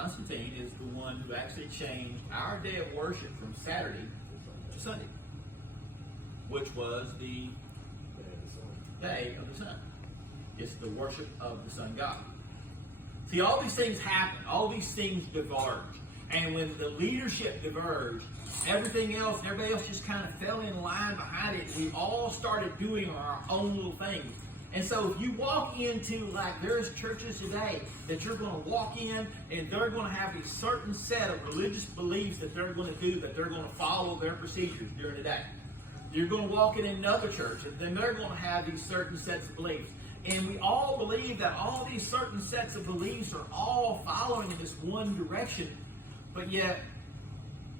Constantine is the one who actually changed our day of worship from Saturday to Sunday, which was the day of the sun. It's the worship of the sun god. See, all these things happen. All these things diverge. And when the leadership diverged, everything else, everybody else just kind of fell in line behind it. We all started doing our own little things. And so if you walk into, like there's churches today that you're going to walk in and they're going to have a certain set of religious beliefs that they're going to do, that they're going to follow their procedures during the day. You're going to walk in another church and then they're going to have these certain sets of beliefs. And we all believe that all these certain sets of beliefs are all following in this one direction. But yet,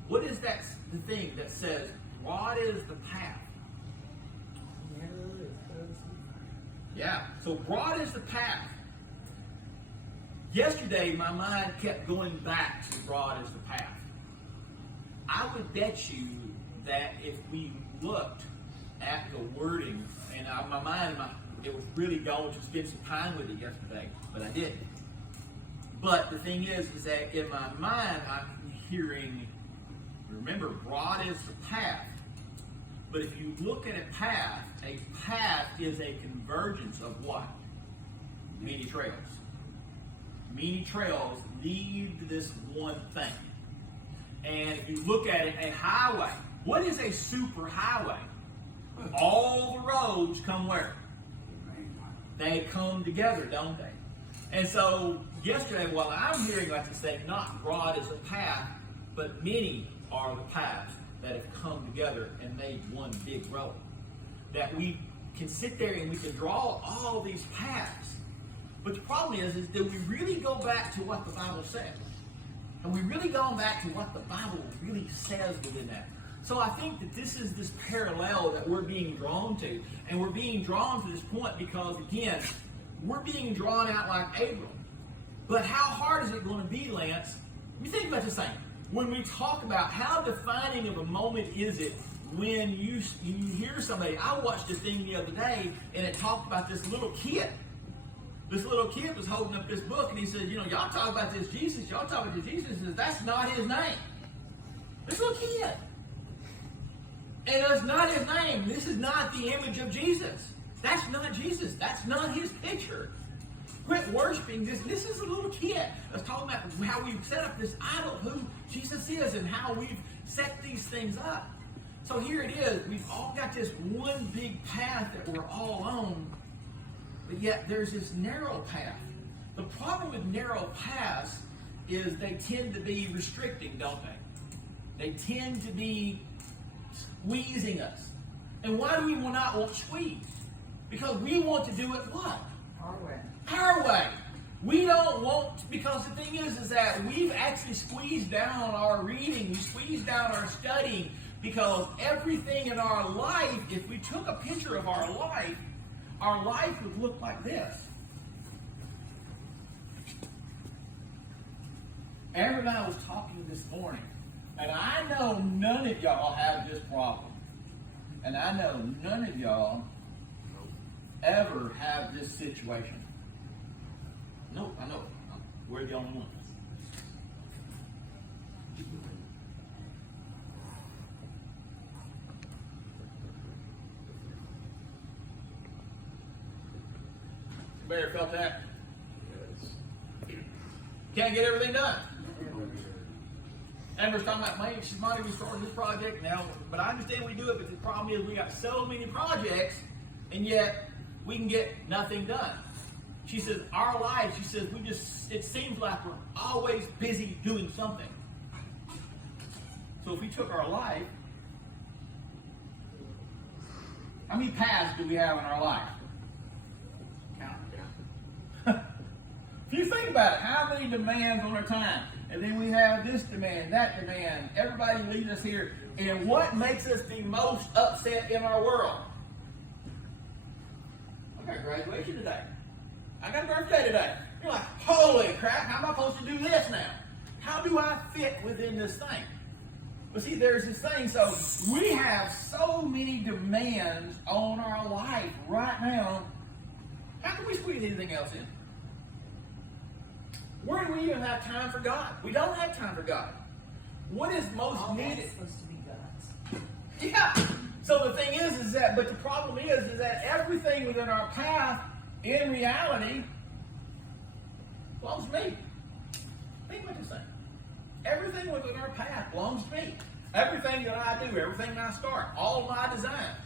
what is that the thing that says, broad is the path? Yeah, so broad is the path. Yesterday, my mind kept going back to broad is the path. I would bet you that if we looked at the wording, and my mind, it was really going to spend some time with it yesterday, but I didn't. But the thing is that in my mind, I'm hearing, remember, broad is the path. But if you look at a path is a convergence of what? Many trails. Many trails lead to this one thing. And if you look at it, a highway. What is a super highway? All the roads come where? They come together, don't they? And so yesterday, while I'm hearing like this thing, not broad is a path, but many are the paths that have come together and made one big road. That we can sit there and we can draw all these paths. But the problem is that we really go back to what the Bible says. And we really go back to what the Bible really says within that. So I think that this is this parallel that we're being drawn to. And we're being drawn to this point because, again, we're being drawn out like Abram. But how hard is it going to be, Lance? Let me think about this thing. When we talk about how defining of a moment is it when you hear somebody. I watched a thing the other day, and it talked about this little kid. This little kid was holding up this book, and he said, y'all talk about this Jesus. Y'all talk about this Jesus. He says, that's not his name. This little kid. And that's not his name. This is not the image of Jesus. That's not Jesus. That's not his picture. Quit worshiping this. This is a little kid that's talking about how we've set up this idol, who Jesus is, and how we've set these things up. So here it is. We've all got this one big path that we're all on, but yet there's this narrow path. The problem with narrow paths is they tend to be restricting, don't they? They tend to be squeezing us. And why do we not want squeezed? Because we want to do it what? Our way. Our way. We don't want, because the thing is that we've actually squeezed down our reading, we squeezed down our studying, because everything in our life, if we took a picture of our life would look like this. Aaron and I was talking this morning, and I know none of y'all have this problem. And I know none of y'all ever have this situation. No, I know. We're the only ones. Better felt that? Yes. Can't get everything done. Amber's talking about money we started this project now, but I understand we do it, but the problem is we got so many projects, and yet we can get nothing done. She says, our lives, she says, it seems like we're always busy doing something. So if we took our life, how many paths do we have in our life? Count. If you think about it, how many demands on our time? And then we have this demand, that demand. Everybody leads us here. And what makes us the most upset in our world? I got graduation today. I got a birthday today. You're like, holy crap, how am I supposed to do this now? How do I fit within this thing? But see, there's this thing. So we have so many demands on our life right now. How can we squeeze anything else in? Where do we even have time for God? We don't have time for God. What is most All needed? that's supposed to be God's. Yeah. So the thing is that, but the problem is that everything within our path, in reality, belongs to me. Think about this thing. Everything within our path belongs to me. Everything that I do, everything that I start, all my designs.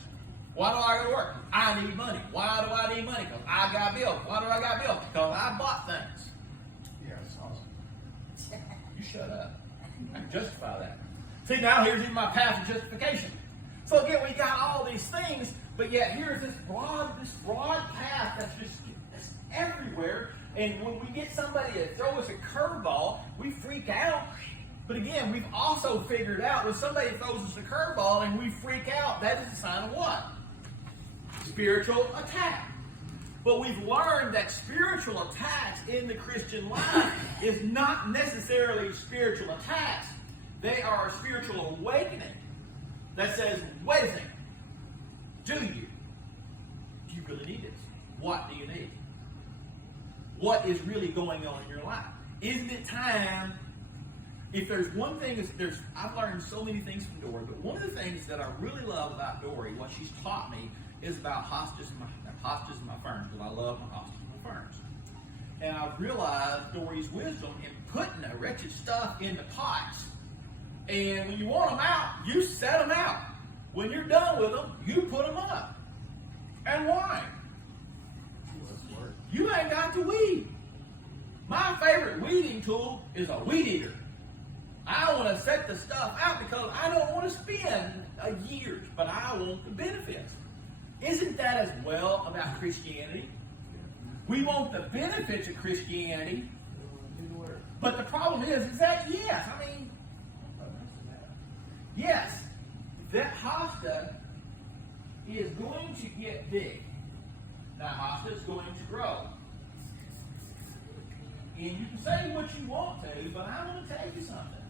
Why do I go to work? I need money. Why do I need money? Because I got bills. Why do I got bills? Because I bought things. Yeah, it's awesome. You shut up. I can justify that. See, now here's even my path of justification. So again, we got all these things, but yet here's this broad path that's everywhere. And when we get somebody to throw us a curveball, we freak out. But again, we've also figured out when somebody throws us a curveball and we freak out, that is a sign of what? Spiritual attack. But we've learned that spiritual attacks in the Christian life is not necessarily spiritual attacks. They are a spiritual awakening that says, wait a second, do you really need this? What do you need? What is really going on in your life? Isn't it time? If there's one thing, I've learned so many things from Dory, but one of the things that I really love about Dory, what she's taught me, is about hostas and my ferns, because I love my hostas and my ferns. And I've realized Dory's wisdom in putting the wretched stuff in the pots. And when you want them out, you set them out. When you're done with them, you put them up. And why? You ain't got to weed. My favorite weeding tool is a weed eater. I want to set the stuff out because I don't want to spend years, but I want the benefits. Isn't that as well about Christianity? We want the benefits of Christianity, but the problem is that yes, yes, that hosta is going to get big. That hosta is going to grow. And you can say what you want to, but I want to tell you something.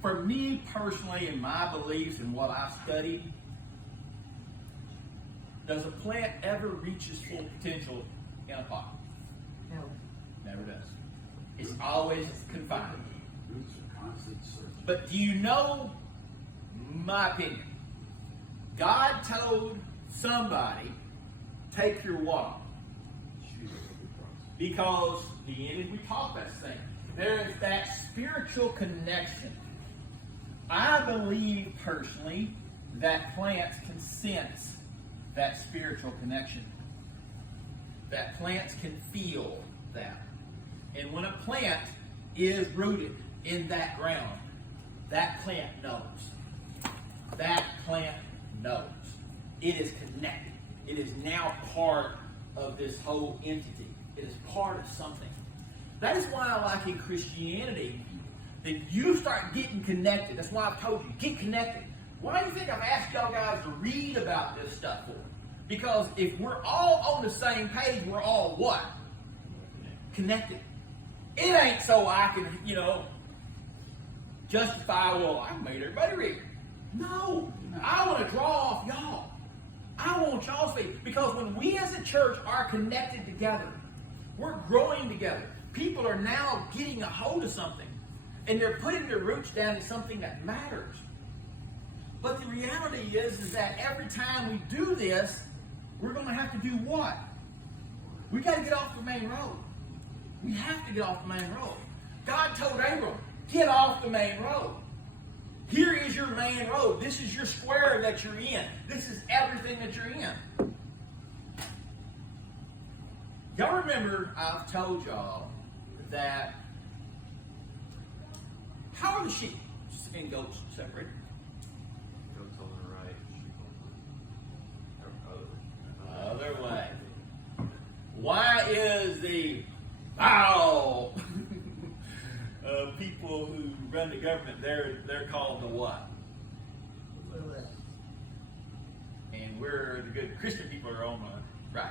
For me personally, in my beliefs and what I've studied, does a plant ever reach its full potential in a pot? No. Never does. It's always confined. Roots are constant search. But do you know my opinion? God told somebody, take your walk. Because the end, we talk about this thing. There is that spiritual connection. I believe personally that plants can sense that spiritual connection. That plants can feel that. And when a plant is rooted in that ground, that plant knows. That plant knows. It is connected. It is now part of this whole entity. It is part of something. That is why I like in Christianity that you start getting connected. That's why I've told you, get connected. Why do you think I've asked y'all guys to read about this stuff for? Because if we're all on the same page, we're all what? Connected. It ain't so I can, justify, well, I made everybody read. No. I want to draw off y'all. I want y'all to speak. Because when we as a church are connected together, we're growing together. People are now getting a hold of something. And they're putting their roots down in something that matters. But the reality is that every time we do this, we're going to have to do what? We got to get off the main road. We have to get off the main road. God told Abram, get off the main road. Here is your main road. This is your square that you're in. This is everything that you're in. Y'all remember I've told y'all that how are the sheep and goats separated? Goats on the right, sheep on the Other way. Why is the bow people who run the government, they're called the what? And we're the good Christian people are on the right.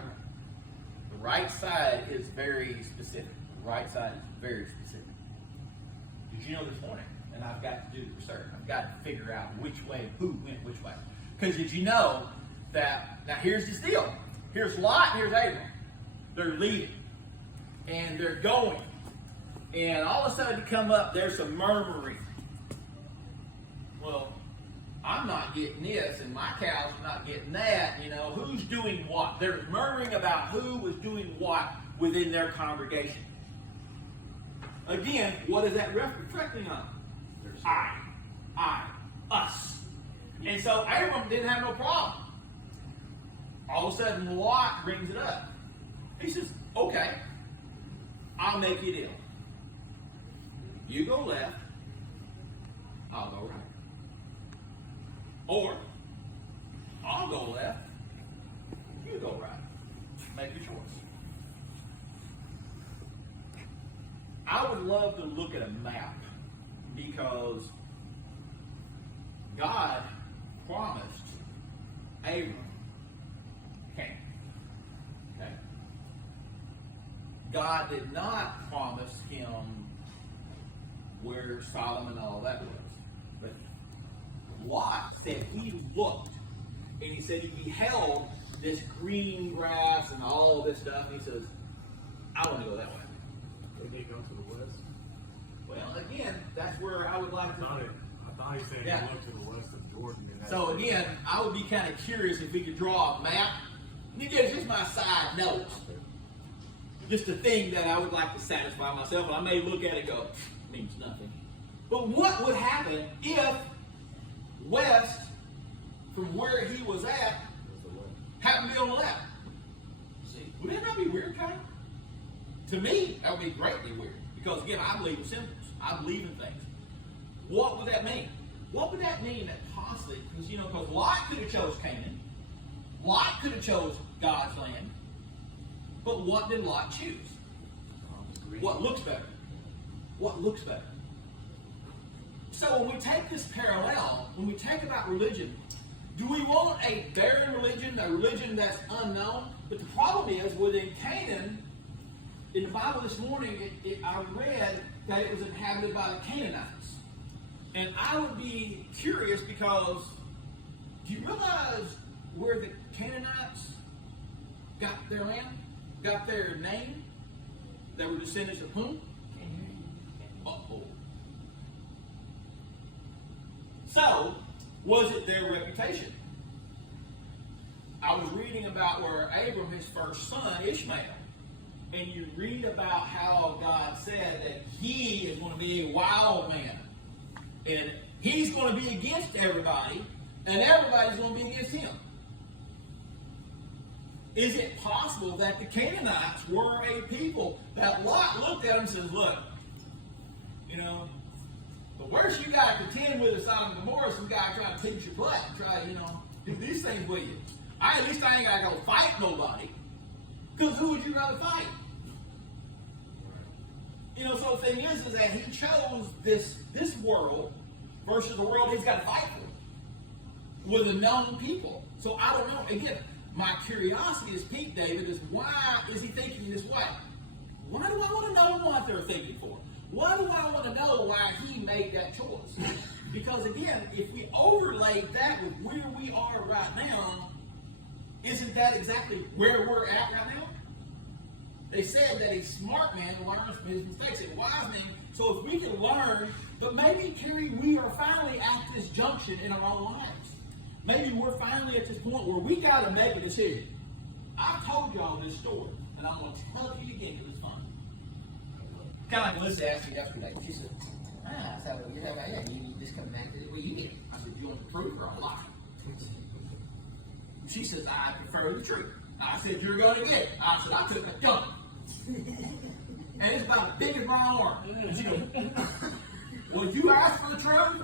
The right side is very specific. The right side is very specific. Did you know this morning? And I've got to do the research. I've got to figure out which way, who went which way. Because did you know that, now here's this deal. here's Lot and here's Abram. They're leaving. And they're going. And all of a sudden you come up, there's some murmuring. Well, I'm not getting this, and my cow's not getting that. You know, who's doing what? They're murmuring about who was doing what within their congregation. Again, what is that reflecting on? I, us. And so Abram didn't have no problem. All of a sudden, Lot brings it up. He says, okay, I'll make you a deal. You go left, I'll go right. Or, I'll go left, you go right. Make your choice. I would love to look at a map because God promised Abram Canaan. Okay? God did not promise him where Sodom and all that was. But Lot said he looked and he said he beheld this green grass and all this stuff, and he says, I want to go that way. Did they go to the west? Well, again, that's where I would like to. I thought he said Yeah. he went to the west of Jordan. And that's So where- again, I would be kind of curious if we could draw a map. And again, here's my side note. Just a thing that I would like to satisfy myself, and I may look at it and go, means nothing. But what would happen if west from where he was at was the west. happened to be on the left? See, would that not be weird, kind of? To me, that would be greatly weird. Because again, I believe in symbols. I believe in things. What would that mean? What would that mean that possibly, because Lot could have chose Canaan. Lot could have chose God's land. But what did Lot choose? What looks better? What looks better? So when we take this parallel, when we take about religion, do we want a barren religion, a religion that's unknown? But the problem is, within Canaan, in the Bible this morning, I read that it was inhabited by the Canaanites. And I would be curious because, do you realize where the Canaanites got their land? Got their name? They were descendants of whom? Uh-oh. So, was it their reputation? I was reading about where Abram, his first son, Ishmael, and you read about how God said that he is going to be a wild man. And he's going to be against everybody, and everybody's going to be against him. Is it possible that the Canaanites were a people that Lot looked at them and says, look, the worst you got to contend with is Sodom and Gomorrah, some guy trying to pinch your butt and try to, do these things with you. At least I ain't got to go fight nobody. Because who would you rather fight? So the thing is that he chose this world versus the world he's got to fight for with a known people. So I don't know. Again, my curiosity is piqued, David, is why is he thinking this way? Why do I want to know what they're thinking for? Why do I want to know why he made that choice? Because again, if we overlay that with where we are right now, isn't that exactly where we're at right now? They said that a smart man learns from his mistakes, a wise man. So if we can learn, but maybe, Terry, we are finally at this junction in our own lives. Maybe we're finally at this point where we got to make a decision. I told y'all this story, and I'm going to tell it to you again because it's fun. Kind of like Melissa asked me yesterday. She said, so you're talking about, you just come back to it. Well, you get it. I said, you want the truth or a lie? She says, I prefer the truth. I said, you're going to get it. I said, I took a dump. And it's about as big as my arm. And she goes, well, you asked for the truth?